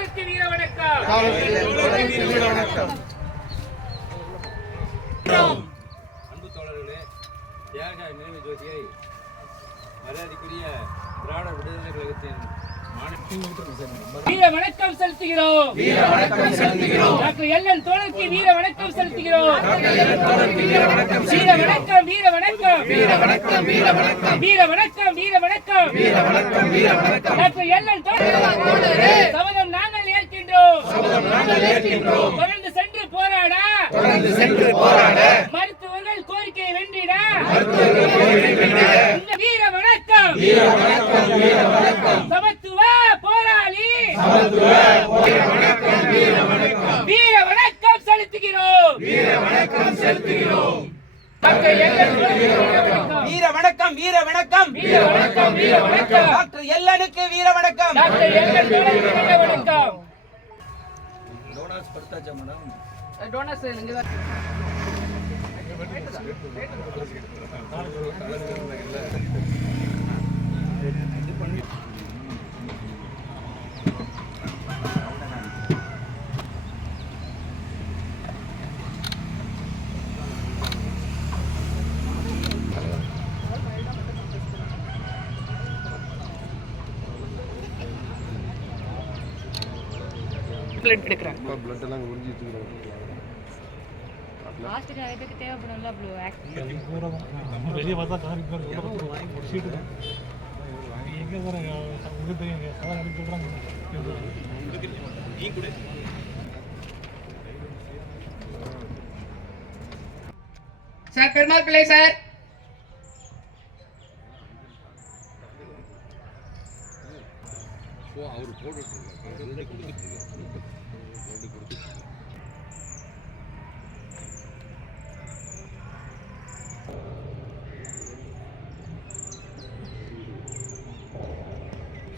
வீர வணக்கம். அன்பு தோழர்களே, தியாக நினைவு ஜோதியை மரியாதைக்குரிய திராவிட விடுதலை கழகத்தின் வீர வணக்கம் செலுத்துகிறோம். டாக்டர் எல்என் தோழருக்கு வீர வணக்கம் செலுத்துகிறோம். வீர வணக்கம், வீர வணக்கம், வீர வணக்கம், வீர வணக்கம், வீர வணக்கம், வீர வணக்கம். டாக்டர் எல்என் தோழரே, சபதம் நாங்கள் ஏற்கின்றோம். தொடர்ந்து சென்று போராட, மருத்துவர்கள் கோரிக்கையை வென்றிட, இந்த வீர வணக்கம், சமத்துவ போராளி, வீர வணக்கம் செலுத்துகிறோம். வீர வணக்கம், வீர வணக்கம், டாக்டர் எல்லனுக்கு வீர வணக்கம். டோனாஸ் படுத்தாச்சா மேடம்? டோனாஸ் பிளட் எடுக்கறாங்க. பிளட் எல்லாம் உறிஞ்சிட்டு இருக்காங்க. லாஸ்ட் நிறைய பேருக்கு தேவைப்படும்ல ப்ளூ வெளியே பார்த்தா காரி பேர் சீட்டு எங்கே சார் இது தெரியுங்க சார் அனுப்பி சொல்கிறாங்க. சார் பெருமாள் பிள்ளை சார். அவர் போட்டுட்டு